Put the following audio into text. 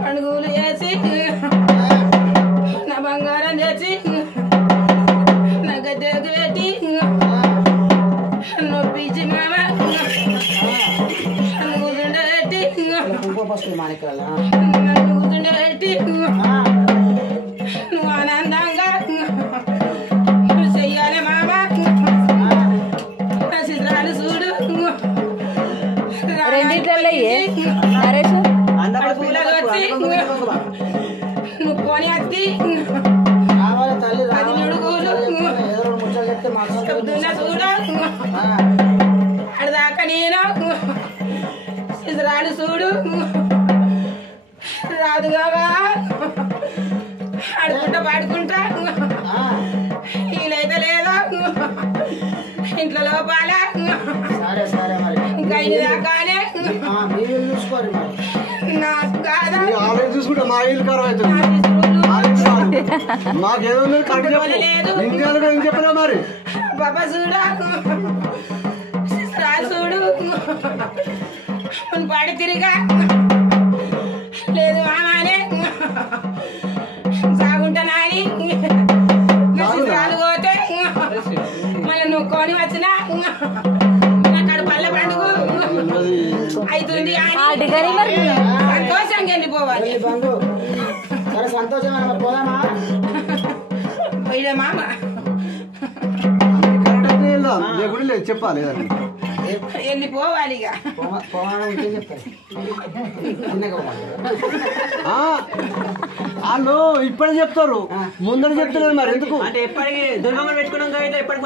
పండుగలు చేసి నా బంగారం తెచ్చి నా గద్దెకు పెట్టి నొప్పించి మామ నన్ను కూర్చుండబెట్టి నన్ను కూర్చుండబెట్టి నువ్వు ఆనందంగా చెయ్యాలి మామ నా చిత్రాలు చూడు రెండిట్లలో నరేష్ పూలలో వచ్చి నువ్వు కొని వచ్చి అది నుడుగులు చెప్తున్నా చూడు అడిదాకా నేను చిత్రాలు చూడు రాదుగా ఆడుకుంటా పాడుకుంటా వీలైతే లేదా ఇంట్లో లోపాల ఇంకా ఇది దాకానే నాకు కాదా చూసుకుంటా మా ఇల్లు ఖరాబ్ అవుతుంది మాకేదో చెప్పినా మరి బాబా చూడు చూడు పాడి తిరిగా లేదు మామానే సాగుంటానా అని చిత్రాలు పోతే మళ్ళీ నువ్వు కొని వచ్చినా అక్కడ పల్లె పండుగ అవుతుంది సంతోషంగా వెళ్ళిపోవాలి సంతోషం పోయినా మామ లేదు చెప్పాలి వెళ్ళిపోవాలి ఇక వాళ్ళు ఇప్పుడే చెప్తారు ముందర చెప్తున్నారు మరి ఎందుకు అంటే ఎప్పటికి దుర్గమ్మ పెట్టుకున్నాం కాబట్టి ఎప్పటికి